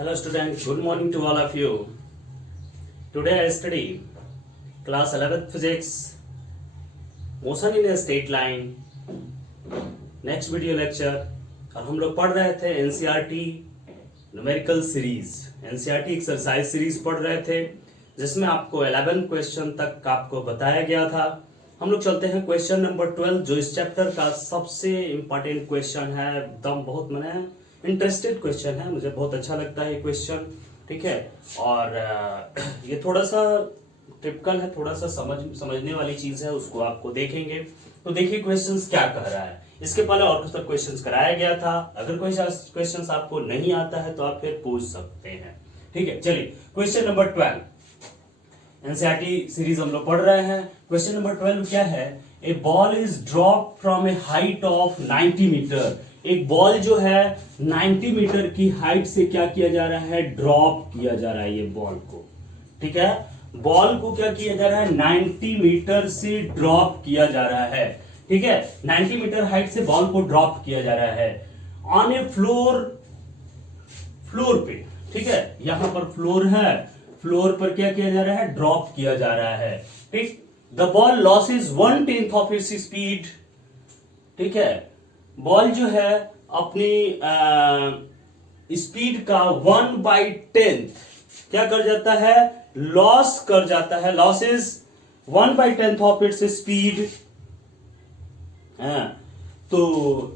Hello students, good morning to all of you. Today I study class 11th physics, motion in a straight line, next video lecture। और हम लोग पढ़ रहे थे NCERT numerical series, NCERT exercise series पढ़ रहे थे जिसमें आपको 11 क्वेश्चन तक आपको बताया गया था। हम लोग चलते हैं क्वेश्चन नंबर 12 जो इस चैप्टर का सबसे इम्पोर्टेंट क्वेश्चन है। एकदम बहुत मैंने इंटरेस्टेड क्वेश्चन है, मुझे बहुत अच्छा लगता है ये क्वेश्चन, ठीक है। और ये थोड़ा सा टिपिकल है, थोड़ा सा समझने वाली चीज है, उसको आपको देखेंगे। तो देखिए क्वेश्चंस क्या कह रहा है। इसके पहले और कुछ क्वेश्चंस कराया गया था, अगर कोई क्वेश्चंस आपको नहीं आता है तो आप फिर पूछ सकते हैं, ठीक है। चलिए क्वेश्चन नंबर 12 एनसीईआरटी सीरीज हम लोग पढ़ रहे हैं। क्वेश्चन नंबर 12 क्या है? A ball is drop from a height of 90 metre. एक बॉल जो है 90 मीटर की हाइट से क्या किया जा रहा है? ड्रॉप किया जा रहा है ये बॉल को, ठीक है। बॉल को क्या किया जा रहा है? 90 मीटर से ड्रॉप किया जा रहा है, ठीक है। 90 मीटर हाइट से बॉल को ड्रॉप किया जा रहा है ऑन ए फ्लोर पे, ठीक है। यहां पर फ्लोर है, फ्लोर पर क्या किया जा रहा है? ड्रॉप किया जा रहा है, ठीक। The ball losses 1/10 of its speed, ठीक है। बॉल जो है अपनी स्पीड का 1/10 क्या कर जाता है? लॉस कर जाता है, लॉसेस 1/10 ऑफ इट्स स्पीड। तो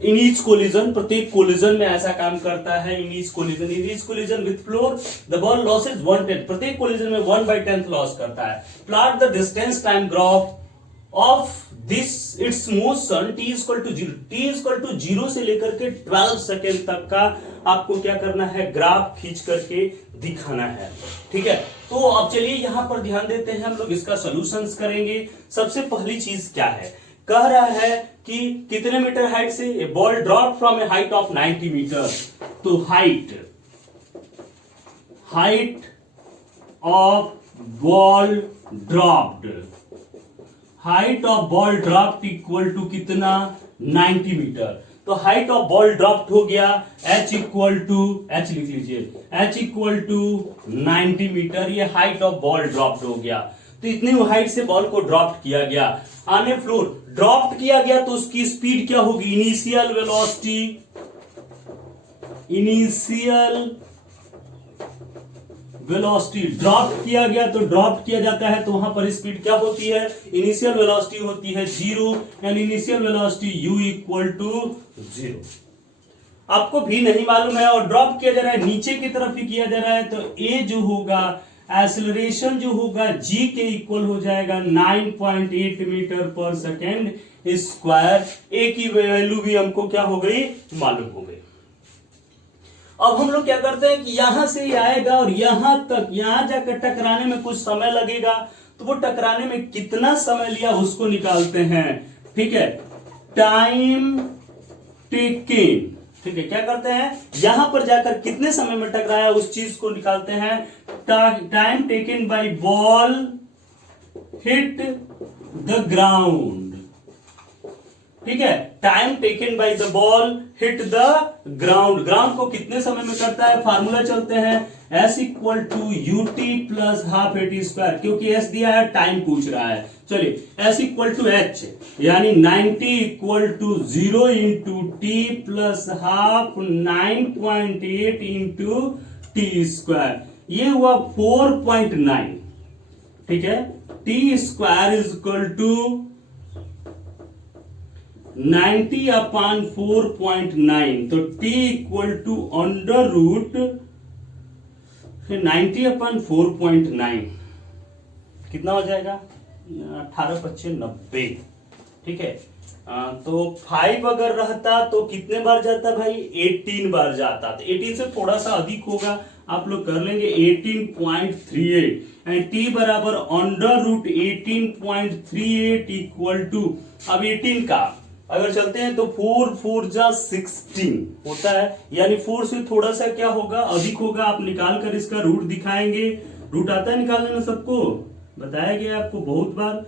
इन ईच कोलिजन, प्रत्येक कोलिजन में ऐसा काम करता है। In each collision with floor the ball losses 1/10, प्रत्येक कोलिजन में 1/10 लॉस करता है। Plot the distance time graph of this its motion t equal to 0, t equal to 0 से लेकर के 12 सेकेंड तक का आपको क्या करना है? ग्राफ खींच करके दिखाना है, ठीक है। तो अब चलिए यहां पर ध्यान देते हैं, हम लोग इसका सॉल्यूशंस करेंगे। सबसे पहली चीज क्या है? कह रहा है कि कितने मीटर हाइट से? A ball drop from a height of 90 metre. तो height of ball dropped, height of ball dropped equal to कितना? 90 मीटर। तो हाइट ऑफ बॉल ड्रॉप्ड हो गया h इक्वल टू, h लिख लीजिए, h इक्वल टू 90 मीटर। ये height of ball dropped हो गया। तो इतनी हाइट से बॉल को ड्रॉप्ड किया गया ऑन ए फ्लोर, ड्रॉप्ड किया गया तो उसकी स्पीड क्या होगी? इनिशियल वेलोसिटी ड्रॉप किया गया तो ड्रॉप किया जाता है तो वहां पर स्पीड क्या होती है? इनिशियल वेलोसिटी होती है 0 and initial velocity u equal to 0। आपको भी नहीं मालूम है और ड्रॉप किया जा रहा है, नीचे की तरफ ही किया जा रहा है, तो a जो होगा एक्सेलरेशन जो होगा g के इक्वल हो जाएगा 9.8 मीटर पर सेकेंड स्क्वायर। a की वैल्यू भी हमको क्या हो गई? मालूम हो गई। अब हम लोग क्या करते हैं कि यहां से ही आएगा और यहां तक, यहां जाकर टकराने में कुछ समय लगेगा, तो वो टकराने में कितना समय लिया उसको निकालते हैं, ठीक है। टाइम टेकन, ठीक है। क्या करते हैं? यहां पर जाकर कितने समय में टकराया उस चीज को निकालते हैं। Time taken by ball hit the ground, ठीक है। Time taken by the ball hit the ground, ground को कितने समय में करता है? फार्मूला चलते हैं, s equal to u t plus half a t square, क्योंकि s दिया है, टाइम पूछ रहा है। चलिए s इक्वल टू h यानी 90 equal to 0 into t plus half 9.8 into t square, ये हुआ 4.9, ठीक है। T square is equal to 90 upon 4.9, तो t equal to under root 90 upon 4.9 कितना हो जाएगा? 18×5 ठीक है। तो 5 अगर रहता तो कितने बार जाता भाई? 18 बार जाता। तो 18 से थोड़ा सा अधिक होगा, आप लोग कर लेंगे 18.38 एंड t बराबर अंडर रूट 18.38 इक्वल टू, अब 18 का अगर चलते हैं तो 4 4 जा 16 होता है, यानी 4 से थोड़ा सा क्या होगा? अधिक होगा। आप निकाल कर इसका रूट दिखाएंगे। रूट आता है निकालने में, सबको बताया गया आपको बहुत बार,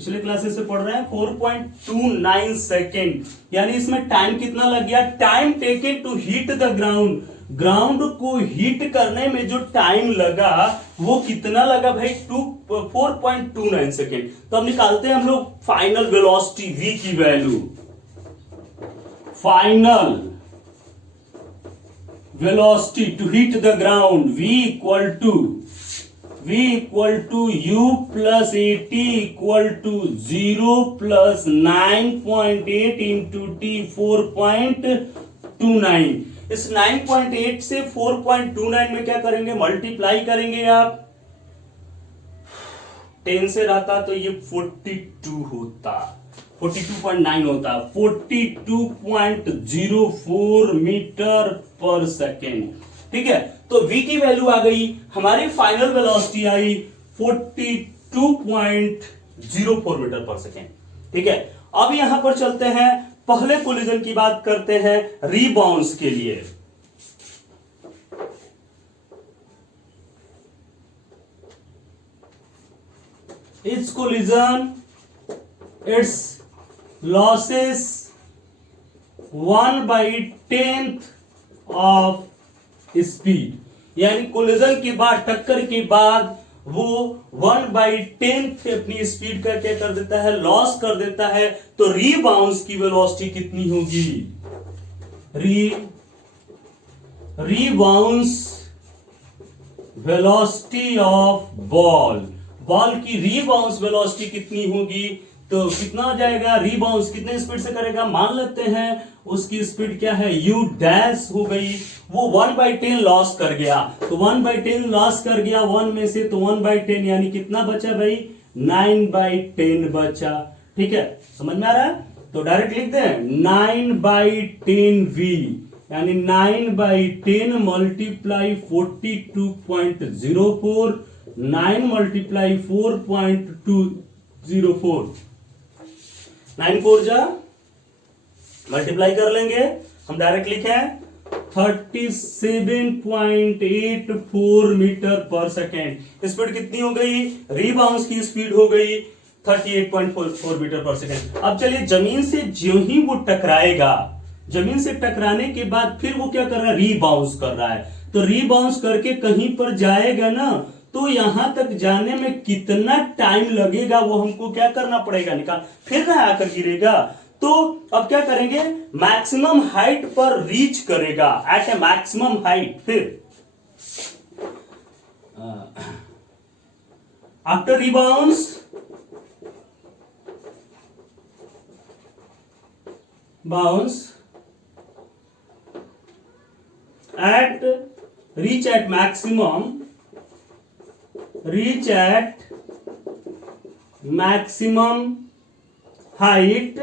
पिछले क्लासेस से पढ़ रहे हैं 4.29 सेकेंड, यानी इसमें टाइम कितना लग गया, time taken to hit the ground, ground को हीट करने में जो टाइम लगा वो कितना लगा भाई 4.29 सेकेंड। तो अब निकालते हैं हम लोग फाइनल वेलोसिटी v की value, final velocity to hit the ground v equal to u plus at equal to 0 plus 9.8 into t 4.29। इस 9.8 से 4.29 में क्या करेंगे, मल्टीप्लाई करेंगे आप, 10 से रहता तो ये 42 होता, 42.9 होता, 42.04 मीटर पर सेकेंड। ठीक है, तो v की वैल्यू आ गई, हमारी फाइनल वेलोसिटी आई 42.04 मीटर पर सेकेंड। ठीक है, अब यहां पर चलते हैं, पहले कोलिजन की बात करते हैं रीबाउंस के लिए। It's collision, it's losses 1/10 of speed, यानी कोलिजन के बाद, टक्कर के बाद वो 1/10 अपनी स्पीड का क्या कर देता है, लॉस कर देता है। तो रीबाउंस की वेलोसिटी कितनी होगी, रीबाउंस वेलोसिटी ऑफ बॉल, बॉल की रीबाउंस वेलोसिटी कितनी होगी, तो कितना हो जाएगा, रीबाउंस कितने स्पीड से करेगा, मान लेते हैं उसकी स्पीड क्या है, u डैश हो गई, वो 1/10 लॉस कर गया, तो 1/10 लॉस कर गया 1 में से, तो 1/10 यानी कितना बचा भाई, 9/10 बचा। ठीक है, समझ में आ रहा है, तो डायरेक्ट लिख दें 9/10v, यानी 9/10 मल्टीप्लाई 42.04, 9 मल्टीप्लाई 4.204, 9 4 जा मल्टीप्लाई कर लेंगे, हम डायरेक्ट लिखें 37.84 मीटर पर सेकेंड। स्पीड कितनी हो गई, रीबाउंस की स्पीड हो गई 38.44 मीटर पर सेकेंड। अब चलिए, जमीन से जो ही वो टकराएगा, जमीन से टकराने के बाद फिर वो क्या कर रहा है, रीबाउंस कर रहा है, तो रीबाउंस करके कहीं पर जाएगा ना, तो यहां तक जाने में कितना टाइम लगेगा वो हमको क्या करना पड़ेगा, निकाल, फिर ना आकर गिरेगा। तो अब क्या करेंगे, मैक्सिमम हाइट पर रीच करेगा, एट ए मैक्सिमम हाइट, फिर after rebounce at reach at maximum height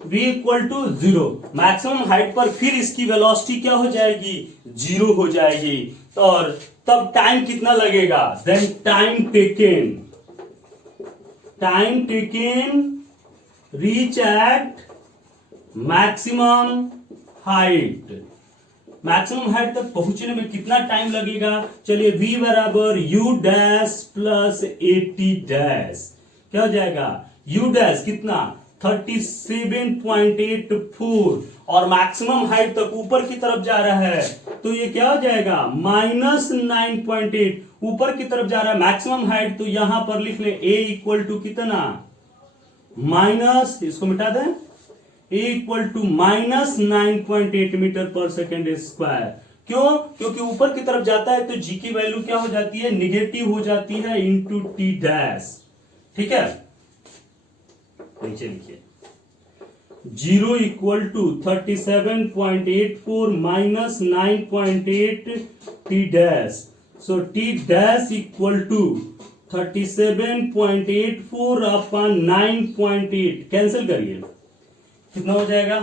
v equal to 0, maximum height पर फिर इसकी वेलोसिटी क्या हो जाएगी, 0 हो जाएगी, और तब टाइम कितना लगेगा, then time taken reach at maximum height, maximum height तक पहुंचने में कितना टाइम लगेगा, चलिए v बराबर u dash plus at dash, क्या हो जाएगा, u डैश कितना 37.84, और मैक्सिमम हाइट तक ऊपर की तरफ जा रहा है, तो ये क्या हो जाएगा -9.8, ऊपर की तरफ जा रहा है मैक्सिमम हाइट, तो यहां पर लिख ले a इक्वल टू कितना, माइनस, इसको मिटा दें, a इक्वल टू -9.8 मीटर पर सेकेंड स्क्वायर। क्यों, क्योंकि ऊपर की तरफ जाता है तो g की वैल्यू क्या हो जाती है, निगेटिव हो जाती है, इंटू टी डैश। ठीक है, नीचे लिखिए 0 equal to 37.84 minus 9.8 t dash, so t dash equal to 37.84 upon 9.8, cancel करिए, कितना हो जाएगा,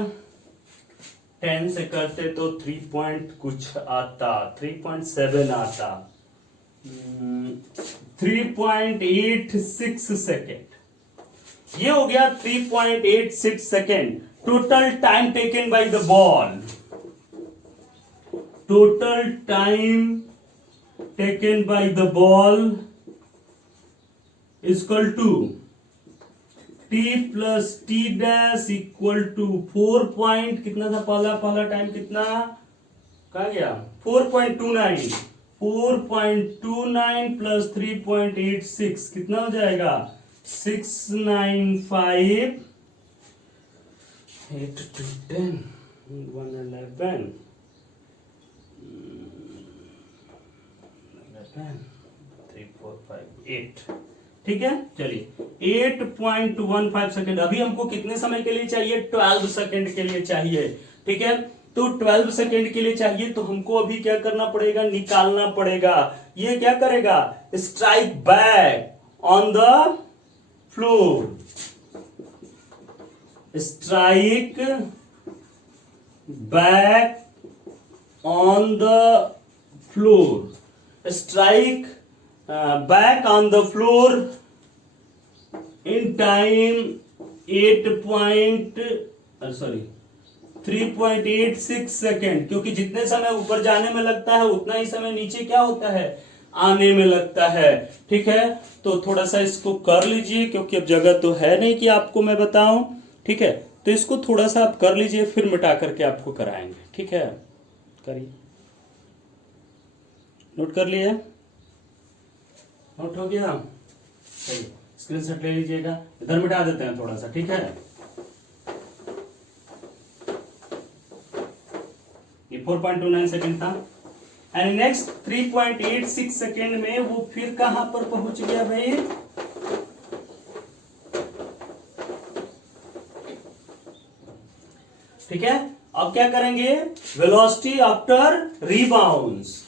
10 से करते तो 3 पॉइंट कुछ आता, 3.7 आता, 3.86 सेकेंड, ये हो गया 3.86 second. Total time taken by the ball, total time taken by the ball equal to t plus t dash equal to 4 point कितना था, पहला टाइम कितना कहा गया 4.29 प्लस 3.86 कितना हो जाएगा 695 8 to 10 111 3 4 5 8 ठीक है। चलिए 8.15 सेकेंड। अभी हमको कितने समय के लिए चाहिए 12 सेकेंड के लिए चाहिए। ठीक है, तो 12 सेकेंड के लिए चाहिए तो हमको अभी क्या करना पड़ेगा, निकालना पड़ेगा। ये क्या करेगा, strike back on the floor, strike back on the floor, strike back on the floor in time 3.86 second, क्योंकि जितने समय ऊपर जाने में लगता है उतना ही समय नीचे क्या होता है, आने में लगता है। ठीक है, तो थोड़ा सा इसको कर लीजिए, क्योंकि अब जगह तो है नहीं कि आपको मैं बताऊं। ठीक है, तो इसको थोड़ा सा आप कर लीजिए, फिर मिटा करके आपको कराएंगे। ठीक है, करिए, नोट कर लिया, नोट हो गया। चलिए स्क्रीनशॉट ले लीजिएगा, इधर मिटा देते हैं थोड़ा सा। ठीक है, ये 4.29 सेकेंड था, एंड नेक्स्ट 3.86 सेकेंड में वो फिर कहां पर पहुंच गया भाई, ठीक है। अब क्या करेंगे, velocity after rebounce,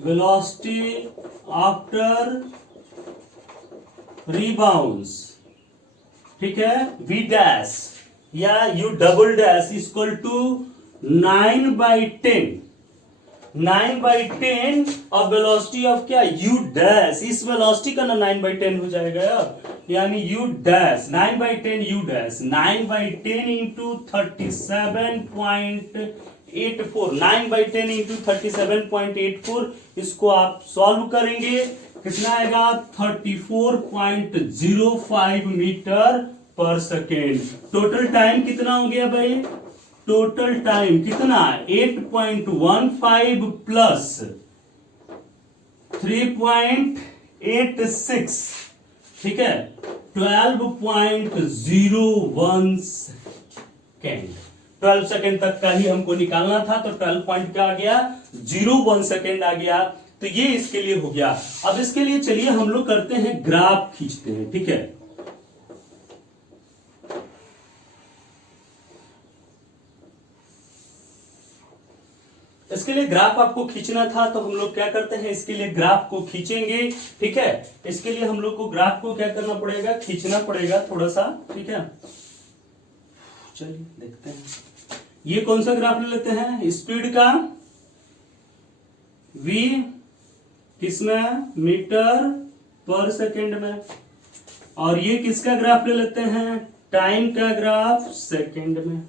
velocity after rebounce, ठीक है, v डैश या u double dash equal to 9/10 of velocity of क्या u डैश, इस वेलोसिटी का ना 9/10 हो जाएगा यार, यानी u dash 9/10 u dash 9/10 into 37.84 9/10 into 37.84, इसको आप सॉल्व करेंगे, कितना आएगा 34.05 मीटर पर सेकेंड। टोटल टाइम कितना हो गया भाई, टोटल टाइम कितना 8.15 प्लस 3.86, ठीक है, 12.01 सेकेंड। 12 सेकेंड तक का ही हमको निकालना था, तो 12 पॉइंट क्या आ गया 01 सेकेंड आ गया। तो ये इसके लिए हो गया। अब इसके लिए चलिए हम लोग करते हैं, ग्राफ खींचते हैं। ठीक है, इसके लिए ग्राफ आपको खींचना था, तो हम लोग क्या करते हैं, इसके लिए ग्राफ को खींचेंगे। ठीक है, इसके लिए हम लोग को ग्राफ को क्या करना पड़ेगा, खींचना पड़ेगा थोड़ा सा। ठीक है, चलिए देखते हैं, ये कौन सा ग्राफ ले लेते हैं, स्पीड का, v किसमें, मीटर पर सेकेंड में, और ये किसका ग्राफ ले लेते हैं, टाइम का ग्राफ सेकेंड में।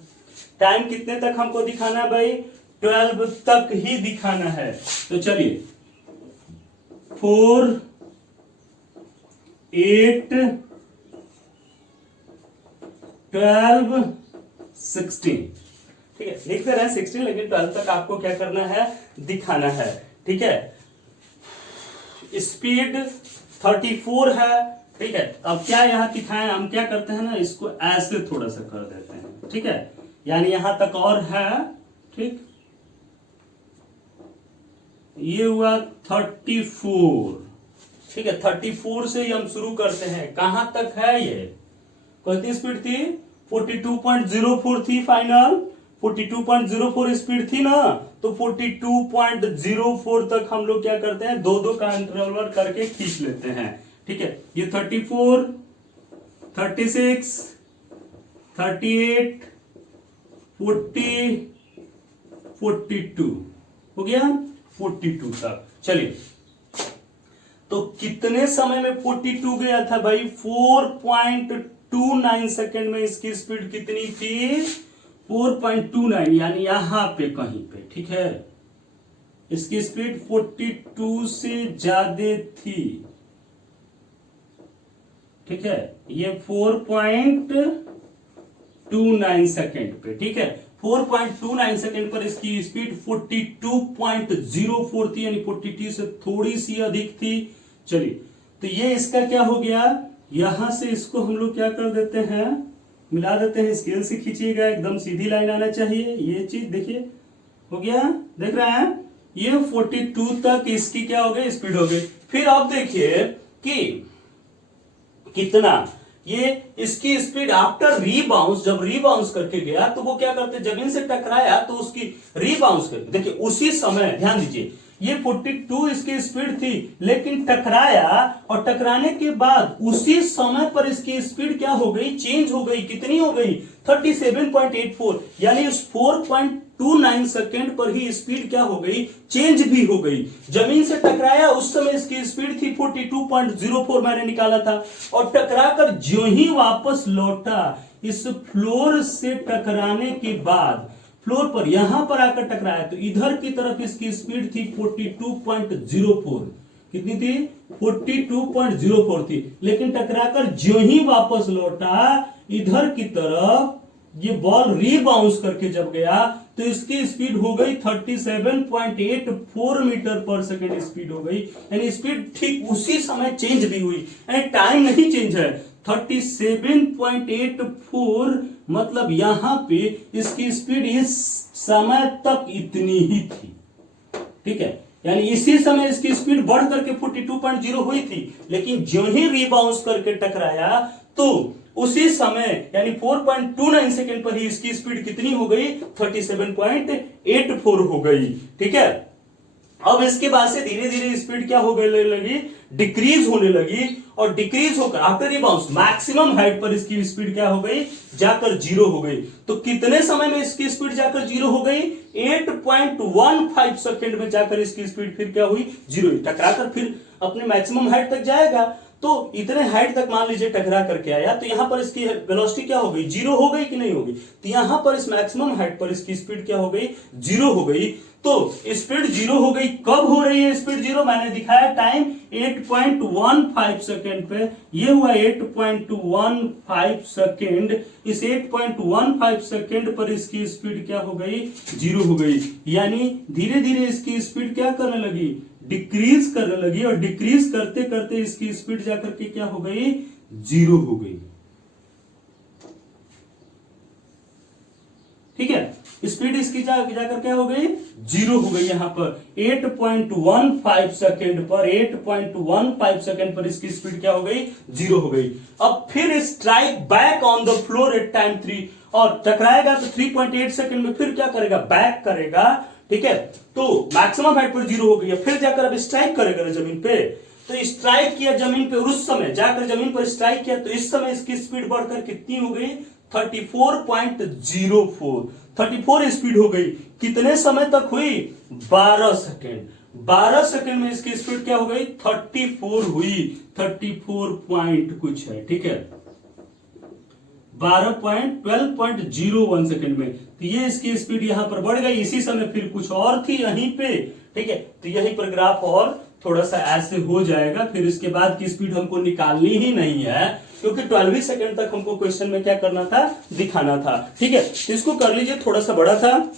टाइम कितने तक हमको दिखाना है भाई, 12 तक ही दिखाना है। तो चलिए 4 8 12 16, ठीक है, लिखते रहे 16, लेकिन 12 तक आपको क्या करना है, दिखाना है। ठीक है, स्पीड 34 है। ठीक है, अब क्या यहां दिखाएं, हम क्या करते हैं ना, इसको ऐसे थोड़ा सा कर देते हैं। ठीक है, यानी यहां तक और है। ठीक, ये हुआ 34। ठीक है, 34 से ही हम शुरू करते हैं, कहां तक है ये, कितनी स्पीड थी 42.04 थी फाइनल, 42.04 स्पीड थी ना, तो 42.04 तक हम लोग क्या करते हैं, दो दो का इंटरवल करके खींच लेते हैं। ठीक है, ये 34 36 38 40 42 हो गया, 42 तक। चलिए, तो कितने समय में 42 गया था भाई, 4.29 सेकेंड में इसकी स्पीड कितनी थी, 4.29, यानी यहां पे कहीं पे। ठीक है, इसकी स्पीड 42 से ज्यादा थी, ठीक है, ये 4.29 सेकेंड पे, ठीक है, 4.29 सेकेंड पर इसकी स्पीड 42.04 थी, यानी 42 से थोड़ी सी अधिक थी। चलिए, तो ये इसका क्या हो गया, यहां से इसको हम लोग क्या कर देते हैं, मिला देते हैं, स्केल से खींचिएगा, एकदम सीधी लाइन आना चाहिए, ये चीज देखिए हो गया, देख रहे हैं, ये 42 तक इसकी क्या हो गई, स्पीड हो गई। फिर आप देखिए कि कितना ये इसकी स्पीड आफ्टर रीबाउंस, जब रीबाउंस करके गया तो वो क्या करते, जमीन से टकराया तो उसकी रीबाउंस करके, देखिए उसी समय ध्यान दीजिए, ये 42 इसकी स्पीड थी, लेकिन टकराया और टकराने के बाद उसी समय पर इसकी स्पीड क्या हो गई, चेंज हो गई, कितनी हो गई, 37.84, यानी उस 4.29 सेकेंड पर ही स्पीड क्या हो गई, चेंज भी हो गई। जमीन से टकराया उस समय इसकी स्पीड थी 42.04 मैंने निकाला था, और टकराकर जो ही वापस लौटा, इस फ्लोर से टकराने के बाद फ्लोर पर यहां पर आकर टकराया तो इधर की तरफ इसकी स्पीड थी 42.04, कितनी थी, 42.04 थी, लेकिन टकराकर जो ही वापस लौटा इधर की तरफ, ये बॉल रीबाउंस करके जब गया तो इसकी स्पीड हो गई 37.84 मीटर पर सेकेंड स्पीड हो गई, यानी स्पीड ठीक उसी समय चेंज भी हुई, यानी टाइम नहीं चेंज है, 37.84, मतलब यहां पे इसकी स्पीड इस समय तक इतनी ही थी, ठीक है, यानी इसी समय इसकी स्पीड बढ़ करके 42.0 हुई थी, लेकिन जो ही रीबाउंस करके टकराया तो उसी समय यानी 4.29 सेकेंड पर ही इसकी स्पीड कितनी हो गई, 37.84 हो गई, ठीक है। अब इसके बाद से धीरे धीरे स्पीड क्या हो गई लगी, डिक्रीज होने लगी, और डिक्रीज होकर आफ्टर रिबाउंस मैक्सिमम हाइट पर इसकी स्पीड क्या हो गई, जाकर 0 हो गई। तो कितने समय में इसकी स्पीड जाकर 0 हो गई, 8.15 सेकेंड में जाकर इसकी स्पीड फिर क्या हुई, 0 हुई। टकराकर फिर अपने मैक्सिमम हाइट तक जाएगा, तो इतने हाइट तक मान लीजिए टकरा करके आया, तो यहां पर इसकी वेलोसिटी क्या हो गई, 0 हो गई कि नहीं होगी, तो यहां पर इस मैक्सिमम हाइट पर इसकी स्पीड क्या हो गई, 0 हो गई। तो स्पीड 0 हो गई, कब हो रही है स्पीड 0, मैंने दिखाया टाइम 8.15 सेकेंड पे, ये हुआ 8.15 सेकेंड, इस 8.15 सेकेंड पर इसकी स्पीड क्या हो गई, 0 हो गई, यानी धीरे धीरे इसकी स्पीड क्या करने लगी, डिक्रीज करने लगी, और डिक्रीज करते करते इसकी स्पीड जाकर के क्या हो गई, 0 हो गई, ठीक है। स्पीड इसकी जाकर क्या हो गई, 0 हो गई, यहां पर 8.15 सेकेंड पर, 8.15 सेकेंड पर इसकी स्पीड क्या हो गई, 0 हो गई। अब फिर strike back on the floor at time 3, और टकराएगा तो 3.8 सेकेंड में फिर क्या करेगा, बैक करेगा, ठीक है। तो मैक्सिमम हाइट पर 0 हो गई, फिर जाकर अब स्ट्राइक करेगा ना जमीन पे, तो स्ट्राइक किया जमीन पे, उस समय जाकर जमीन पर स्ट्राइक किया, तो इस समय इसकी स्पीड बढ़कर कितनी हो गई, 34.04, 34 स्पीड हो गई। कितने समय तक हुई, 12 सेकेंड, 12 सेकेंड में इसकी स्पीड क्या हो गई, 34 हुई, 34 पॉइंट कुछ है, ठीक है, 12.01 सेकेंड में, तो ये इसकी स्पीड यहां पर बढ़ गई। इसी समय फिर कुछ और थी यहीं पे, ठीक है, तो यहीं पर ग्राफ और थोड़ा सा ऐसे हो जाएगा, फिर इसके बाद की स्पीड हमको निकालनी ही नहीं है, क्योंकि 12 सेकंड तक हमको क्वेश्चन में क्या करना था, दिखाना था, ठीक है। तो इसको कर लीजिए, थोड़ा सा बड़ा था।